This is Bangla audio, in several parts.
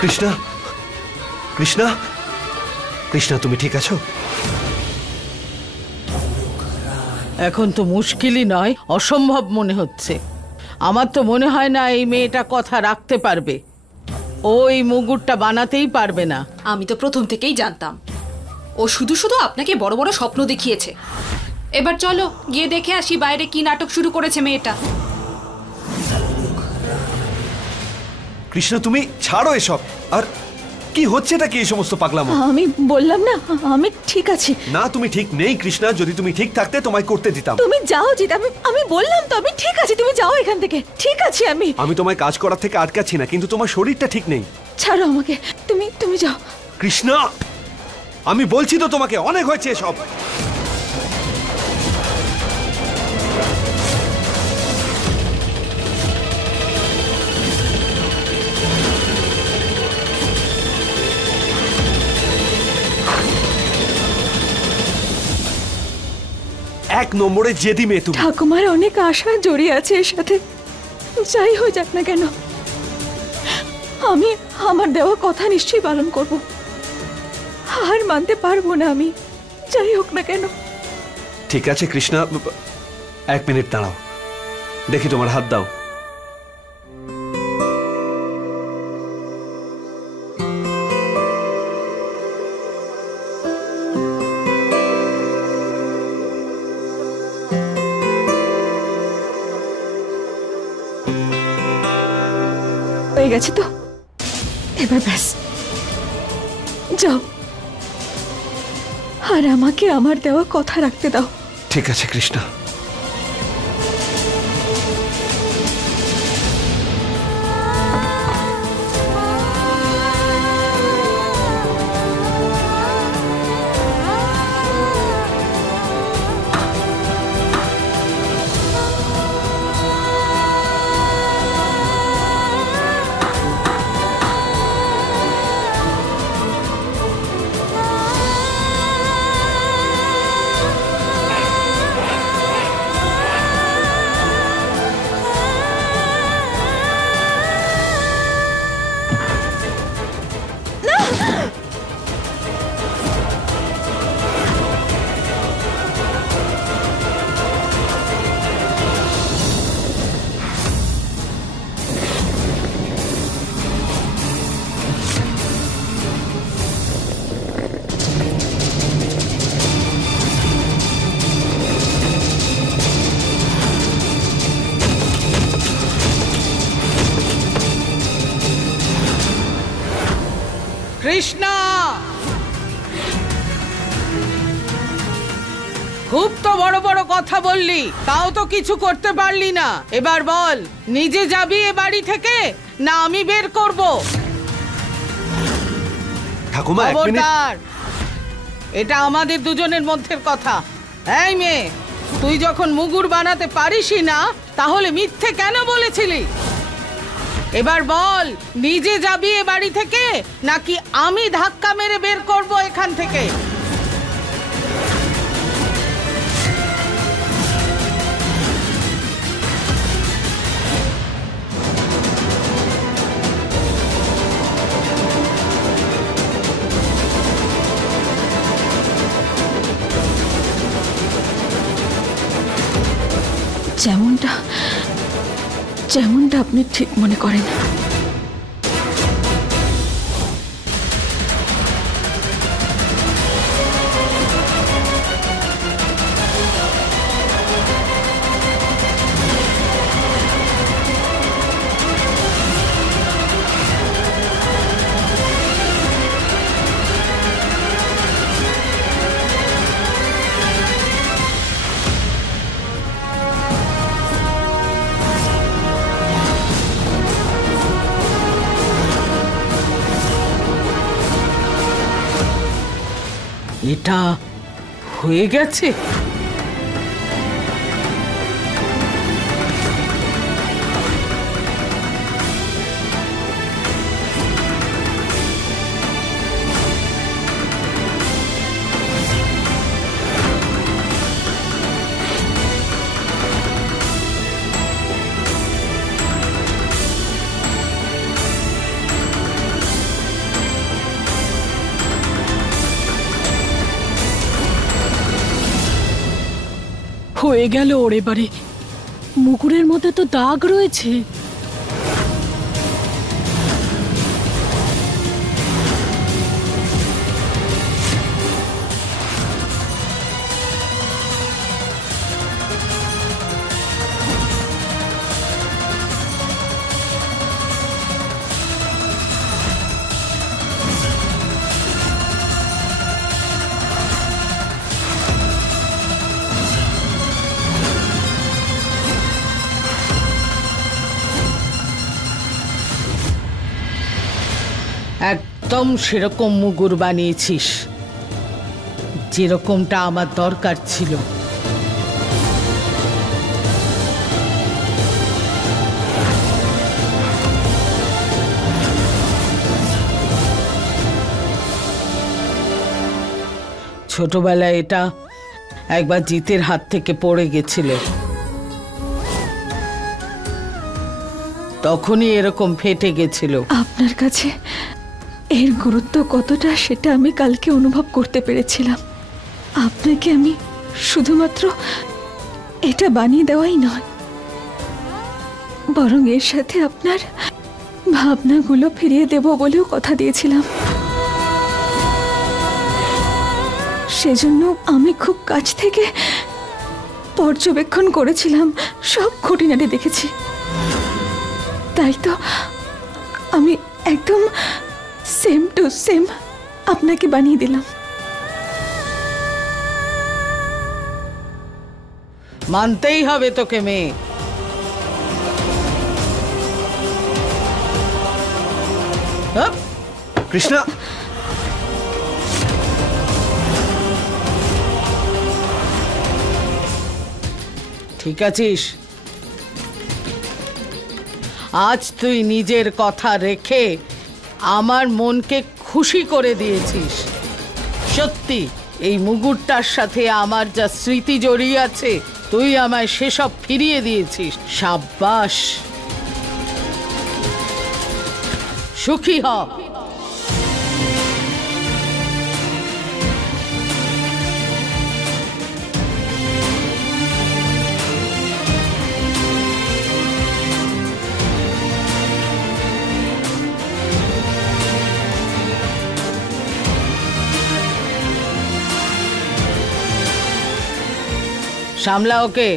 কৃষ্ণা, কৃষ্ণা, কৃষ্ণা, তুমি ঠিক আছো? এখন তো মুশকিলই নয়, অসম্ভব মনে হচ্ছে। আমার তো মনে হয় না এই মেয়েটা কথা রাখতে পারবে। ওই মুগুরটা বানাতেই পারবে না। আমি তো প্রথম থেকেই জানতাম ও শুধু শুধু আপনাকে বড় বড় স্বপ্ন দেখিয়েছে। এবার চলো গিয়ে দেখে আসি বাইরে কি নাটক শুরু করেছে মেয়েটা। কৃষ্ণা, তুমি ছাড়ো এসব। আর কি হচ্ছে এটা, কি এই সমস্ত পাগলামো? আমি বললাম না আমি ঠিক আছি। না, তুমি ঠিক নেই কৃষ্ণা। যদি তুমি ঠিক থাকতে তোমায় করতে দিতাম। তুমি যাও জিৎ, আমি বললাম তো আমি ঠিক আছি, তুমি যাও এখান থেকে। ঠিক আছি আমি তোমায় কাজ করার থেকে আটকাচ্ছি না, কিন্তু তোমার শরীরটা ঠিক নেই। ছাড়ো আমাকে, তুমি যাও। কৃষ্ণা, আমি বলছি তো তোমাকে, অনেক হয়েছে সব। এক নম্বরে জেদি মেয়ে তুমি। ঠাকুমার অনেক আশা জড়িয়ে আছে এর সাথে। যাই হয়ে যাক না কেন, আমি আমার দেওয়া কথা নিশ্চয়ই পালন করব। হার মানতে পারবো না আমি, যাই হোক না কেন। ঠিক আছে কৃষ্ণা, 1 মিনিট দাঁড়াও, দেখি তোমার হাত দাও। হয়ে গেছে তো, এবার ব্যাস যাও, আর আমাকে আমার দেওয়া কথা রাখতে দাও। ঠিক আছে কৃষ্ণা। কৃষ্ণা, খুব তো বড় বড় কথা বললি, তাও তো কিছু করতে পারলি না। এবার বল, নিজে যাবি এ বাড়ি থেকে না আমি বের করব? ঠাকুমা, খবরদার, এটা আমাদের দুজনের মধ্যের কথা। এই মেয়ে, তুই যখন মুগুর বানাতে পারিসই না, তাহলে মিথ্যে কেন বলেছিলি? এবার বল, নিজে যাবি এ বাড়ি থেকে নাকি আমি ধাক্কা মেরে বের করব এখান থেকে? যেমনটা আপনি ঠিক মনে করেন। এটা হয়ে গেছে। হয়ে গেল ওর এবারে? মুকুরের মধ্যে তো দাগ রয়েছে। একদম সেরকম মুগুর বানিয়েছিস, যেরকমটা আমার দরকার ছিল। ছোটবেলায় এটা একবার জিতের হাত থেকে পড়ে গেছিল, তখনই এরকম ফেটে গেছিল। আপনার কাছে এর গুরুত্ব কতটা সেটা আমি কালকে অনুভব করতে পেরেছিলাম। আপনাকে আমি শুধুমাত্র এটা বানিয়ে দেওয়াই নয়, বরং এর সাথে আপনার ভাবনাগুলো ফিরিয়ে দেব বলেও কথা দিয়েছিলাম। সেজন্য আমি খুব কাছ থেকে পর্যবেক্ষণ করেছিলাম, সব খুঁটিনাটি দেখেছি। তাই তো আমি একদম সেম টু সেম আপনাকে বানিয়ে দিলাম। মানতেই হবে তোকে মেয়ে। কৃষ্ণা, ঠিক আছিস? আজ তুই নিজের কথা রেখে আমার মনকে খুশি করে দিয়েছিস। সত্যি এই মুগুরটার সাথে আমার যা স্মৃতি জড়িয়ে আছে, তুই আমায় সেসব ফিরিয়ে দিয়েছিস। সাব্বাস, সুখী হ। সামলা ওকে।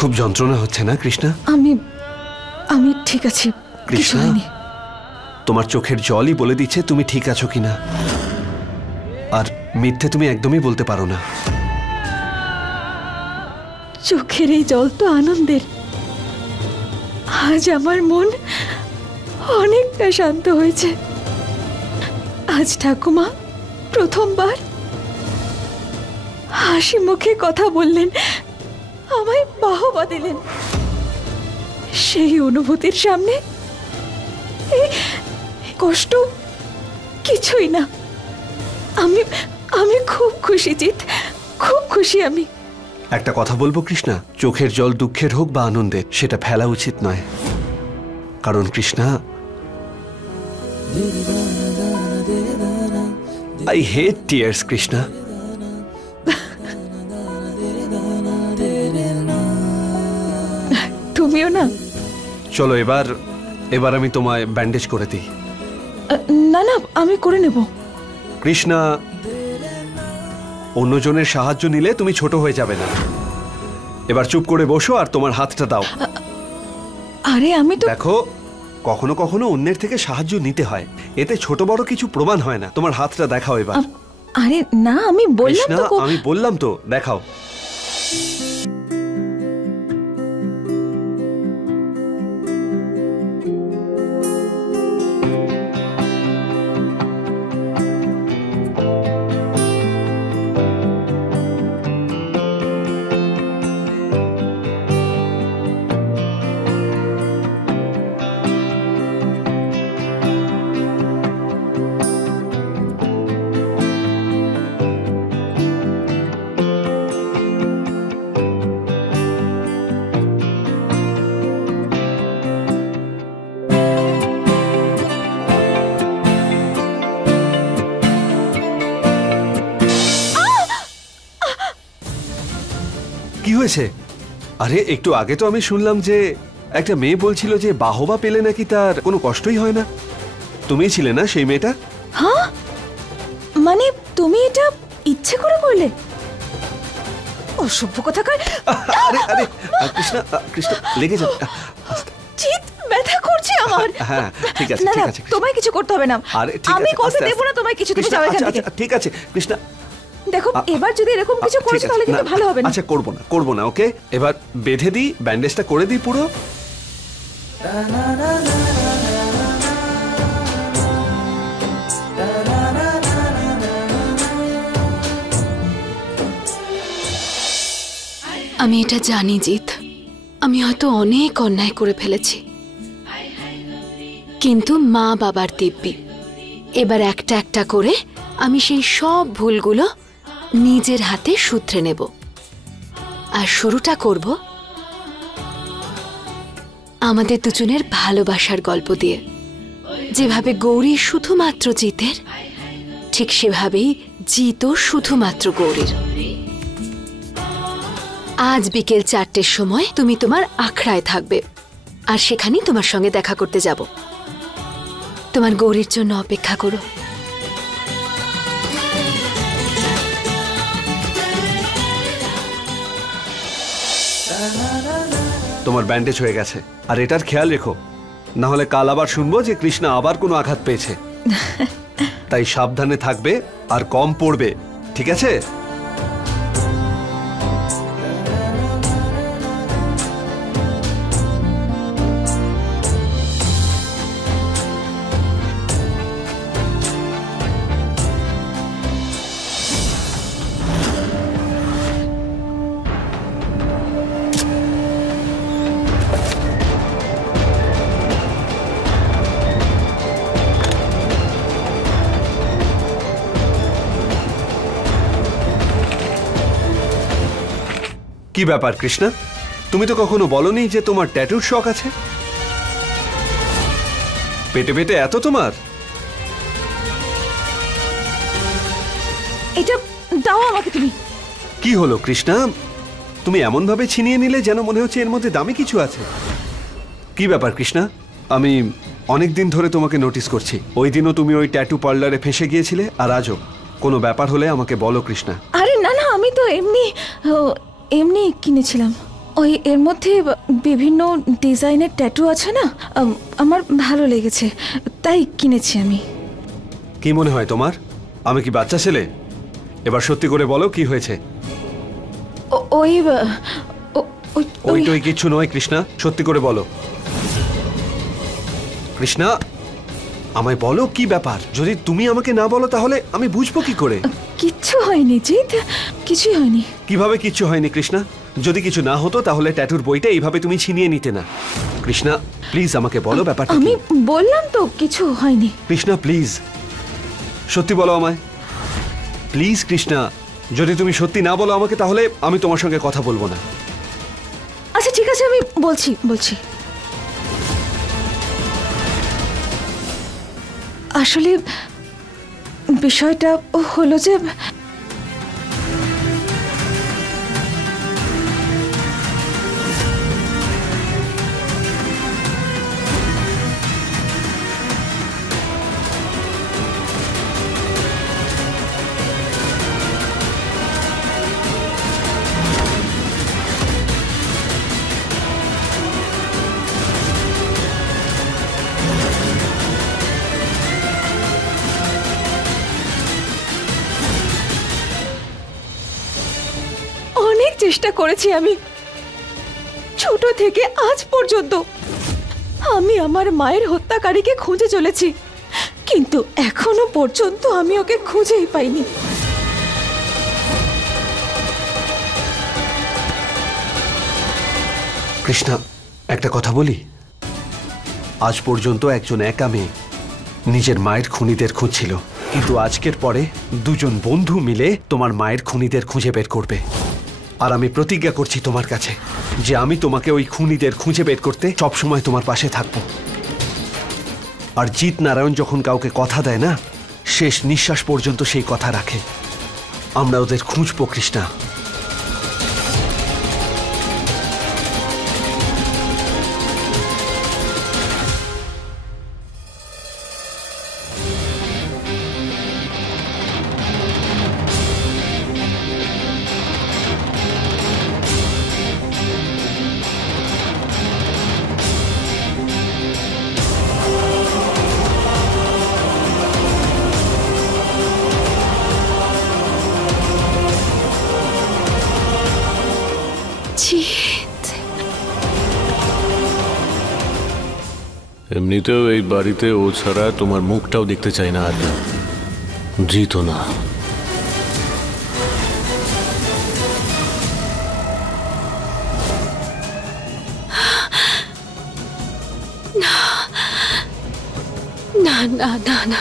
খুব যন্ত্রণা হচ্ছে না কৃষ্ণা? আমি আমি ঠিক আছি, কিছু কৃষ্ণা, হয়নি। তোমার চোখের জলই বলে দিচ্ছে তুমি ঠিক আছো কিনা। আর মিথ্যে তুমি একদমই বলতে পারো না। চোখের এই জল তো আনন্দের। আজ আমার মন অনেকটা শান্ত হয়েছে। আজ ঠাকুমা প্রথমবার হাসি মুখে কথা বললেন, আমায় বাহবা দিলেন। সেই অনুভূতির সামনে এই কষ্ট কিছুই না। আমি আমি খুব খুশি জিৎ, খুব খুশি আমি। একটা কথা বলবো কৃষ্ণা, চোখের জল দুঃখের হোক বা আনন্দের, সেটা ফেলা উচিত নয়। কারণ Krishna, I hate tears Krishna. তুমি তুমিও না। চলো এবার এবার আমি তোমায় ব্যান্ডেজ করে দিই। না না, আমি করে নেব। কৃষ্ণা, অন্যজনের সাহায্য নিলে তুমি ছোট হয়ে যাবে না। এবার চুপ করে বসো আর তোমার হাতটা দাও। আরে আমি তো দেখো, কখনো কখনো অন্যের থেকে সাহায্য নিতে হয়, এতে ছোট বড় কিছু প্রমাণ হয় না। তোমার হাতটা দেখাও এবার। আরে না, আমি বললাম কৃষ্ণা, তো আমি বললাম তো, দেখাও। কি হয়েছে? আরে একটু আগে তো আমি শুনলাম যে একটা মেয়ে বলছিল যে বাহবা পেলে নাকি তার কোনো কষ্টই হয় না। তুমিই ছিলে না সেই মেয়েটা? হ্যাঁ, মানে তুমি এটা ইচ্ছে করে করলে? অসভ্য কথাকার। আরে আরে কৃষ্ণা, কৃষ্ণা লেগে যাবে। চিত ব্যথা করছে আমার। হ্যাঁ ঠিক আছে, না ঠিক না, আছে। তোমায় কিছু করতে হবে না। আরে ঠিক আছে, আমি করতে আস্তে দেব না আস্তে। তোমায় কিছু। তুমি কৃষ্ণা, যাও এখান আচ্ছা, থেকে। আচ্ছা, ঠিক আছে কৃষ্ণা। দেখো, এবার যদি এরকম কিছু ঠিক করেছো আছে, তাহলে কিন্তু না, ভালো হবে না। আচ্ছা করবো না, ওকে? এবার বেঁধে দিই, ব্যান্ডেজটা করে দিই পুরো। আমি এটা জানি জিৎ, আমি হয়তো অনেক অন্যায় করে ফেলেছি, কিন্তু মা বাবার দিব্যি এবার একটা একটা করে আমি সেই সব ভুলগুলো নিজের হাতে শুধরে নেব। আর শুরুটা করব আমাদের দুজনের ভালোবাসার গল্প দিয়ে। যেভাবে গৌরী শুধুমাত্র জিতের, ঠিক সেভাবেই জিতও শুধুমাত্র গৌরীর। আজ বিকেল 4টের সময় তুমি তোমার আখড়ায় থাকবে, আর সেখানেই তোমার সঙ্গে দেখা করতে যাব। তোমার গৌরীর জন্য অপেক্ষা করো। তোমার ব্যান্ডেজ হয়ে গেছে, আর এটার খেয়াল রেখো, না হলে কাল আবার শুনবো যে কৃষ্ণা আবার কোনো আঘাত পেয়েছে। তাই সাবধানে থাকবে আর কম পড়বে, ঠিক আছে? কি ব্যাপার কৃষ্ণা, তুমি তো কখনো বলনি যে তোমার ট্যাটুর শখ আছে? পেটে পেটে এত তোমার? এটা দাও আমাকে তুমি। কি হলো কৃষ্ণা, তুমি এমন ভাবে ছিনিয়ে নিলে যেন মনে হচ্ছে এর মধ্যে দামি কিছু আছে। কি ব্যাপার কৃষ্ণা? আমি অনেক দিন ধরে তোমাকে নোটিস করছি। ওই দিনও তুমি ওই ট্যাটু পার্লারে ফেঁসে গিয়েছিলে, আর আজও। কোনো ব্যাপার হলে আমাকে বলো কৃষ্ণা। আরে না না, আমি তো এমনি কিনেছিলাম। ওই এর মধ্যে বিভিন্ন ডিজাইনের ট্যাটু আছে না, আমার ভালো লেগেছে তাই কিনেছি আমি। কি মনে হয় তোমার, আমি কি বাচ্চা ছেলে? এবার সত্যি করে বলো কি হয়েছে। ওই কিছু নয় কৃষ্ণা, সত্যি করে বলো। কৃষ্ণা, আমায় বলো কি ব্যাপার। যদি তুমি আমাকে না বলো তাহলে আমি বুঝবো কি করে? কিচ্ছু হয়নি জিৎ, কিছুই হয়নি। কিভাবে কিচ্ছু হয়নি কৃষ্ণা? যদি কিছু না হতো তাহলে ট্যাটুর বইটা এইভাবে তুমি ছিনিয়ে নিতে না। কৃষ্ণা প্লিজ আমাকে বলো ব্যাপারটা কি। আমি বললাম তো কিছু হয়নি। কৃষ্ণা প্লিজ সত্যি বলো আমায়, প্লিজ কৃষ্ণা। যদি তুমি সত্যি না বলো আমাকে তাহলে আমি তোমার সঙ্গে কথা বলবো না। আচ্ছা ঠিক আছে, আমি বলছি। আসলে বিষয়টা হলো যে চেষ্টা করেছি আমি, ছোট থেকে আজ পর্যন্ত আমি আমার মায়ের হত্যাকারীকে খুঁজে চলেছি, কিন্তু এখনো পর্যন্ত আমি ওকে খুঁজেই পাইনি। কৃষ্ণা, একটা কথা বলি, আজ পর্যন্ত একজন একা মেয়ে নিজের মায়ের খুনিদের খুঁজছিল, কিন্তু আজকের পরে দুজন বন্ধু মিলে তোমার মায়ের খুনিদের খুঁজে বের করবে। আর আমি প্রতিজ্ঞা করছি তোমার কাছে যে আমি তোমাকে ওই খুনিদের খুঁজে বের করতে সবসময় তোমার পাশে থাকবো। আর জিৎ নারায়ণ যখন কাউকে কথা দেয় না, শেষ নিঃশ্বাস পর্যন্ত সেই কথা রাখে। আমরা ওদের খুঁজবো কৃষ্ণা। এমনিতেও এই বাড়িতে ও ছাড়া তোমার মুখটাও দেখতে চাই না আর। জিতো না। না না না না,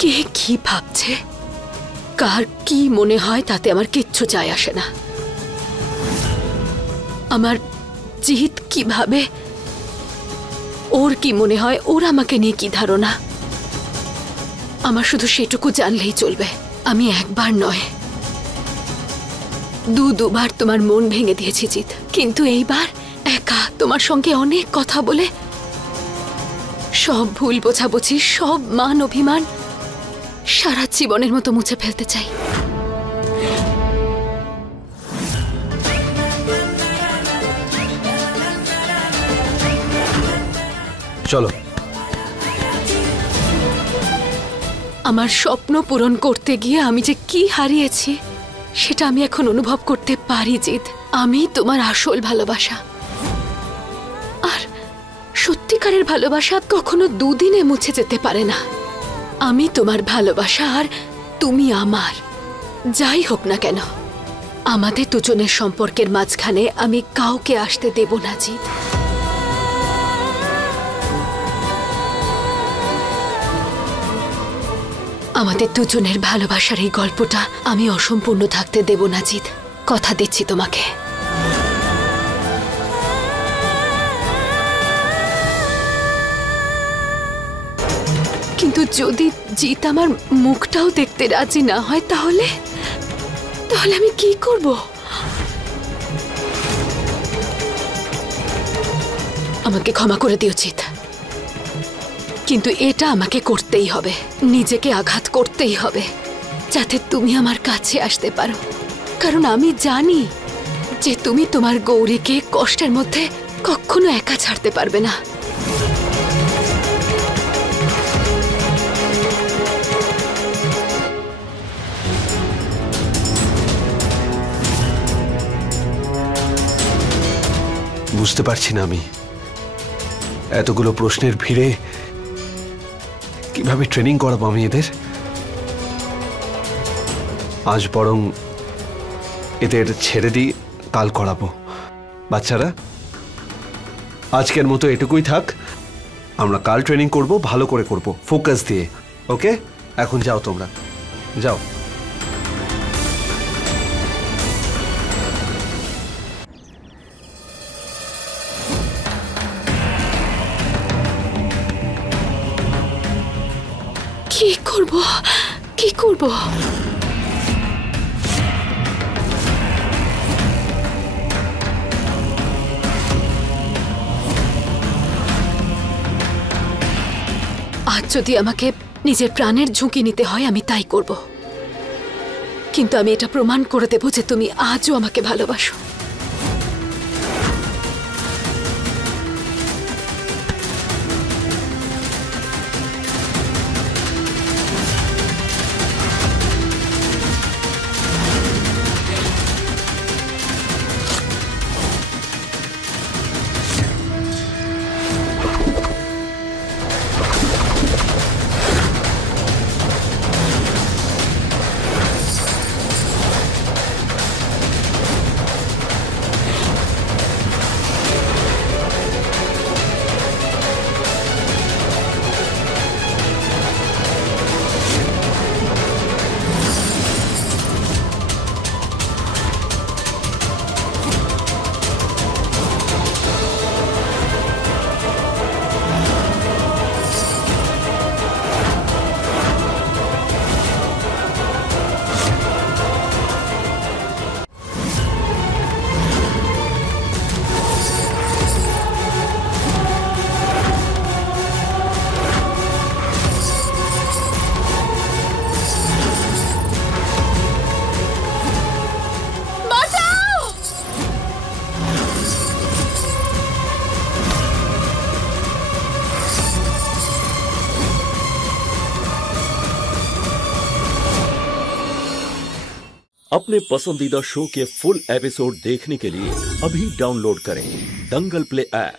কে কি ভাবছে, কার কি মনে হয় তাতে আমার কিচ্ছু যায় আসে না। আমার জিৎ কিভাবে, ওর কি মনে হয়, ওর আমাকে নিয়ে কি ধারণা, আমার শুধু সেটুকু জানলেই চলবে। আমি একবার নয়, দুবার তোমার মন ভেঙে দিয়েছি জিৎ, কিন্তু এইবার একা তোমার সঙ্গে অনেক কথা বলে সব ভুল বোঝাবুঝি, সব মান অভিমান সারা জীবনের মতো মুছে ফেলতে চাই। চলো। আমার স্বপ্ন পূরণ করতে গিয়ে আমি যে কি হারিয়েছি সেটা আমি এখন অনুভব করতে পারি জিৎ। আমি তোমার আসল ভালোবাসা, আর সত্যিকারের ভালোবাসা কখনো দুদিনে মুছে যেতে পারে না। আমি তোমার ভালোবাসা আর তুমি আমার, যাই হোক না কেন আমাদের দুজনের সম্পর্কের মাঝখানে আমি কাউকে আসতে দেব না জিৎ। আমাদের দুজনের ভালোবাসার এই গল্পটা আমি অসম্পূর্ণ থাকতে দেব না জিৎ, কথা দিচ্ছি তোমাকে। কিন্তু যদি জিৎ আমার মুখটাও দেখতে রাজি না হয় তাহলে তাহলে আমি কি করব? আমাকে ক্ষমা করে দিও জিৎ, কিন্তু এটা আমাকে করতেই হবে, নিজেকে আঘাত করতেই হবে যাতে তুমি আমার কাছে আসতে পারো। কারণ আমি জানি যে তুমি তোমার গৌরীকে কষ্টের মধ্যে কখনো একা ছাড়তে পারবে না। বুঝতে পারছি না আমি এতগুলো প্রশ্নের ভিড়ে কিভাবে ট্রেনিং করাবো আমি এদের। আজ বরং এদের ছেড়ে দিই, কাল করাবো। বাচ্চারা, আজকের মতো এটুকুই থাক, আমরা কাল ট্রেনিং করব, ভালো করে করব, ফোকাস দিয়ে। ওকে, এখন যাও, তোমরা যাও। কি করব, কি করব? আজ যদি আমাকে নিজের প্রাণের ঝুঁকি নিতে হয় আমি তাই করব, কিন্তু আমি এটা প্রমাণ করে দেব যে তুমি আজও আমাকে ভালোবাসো। अपने पसंदीदा शो के फुल एपिसोड देखने के लिए अभी डाउनलोड करें दंगल प्ले ऐप।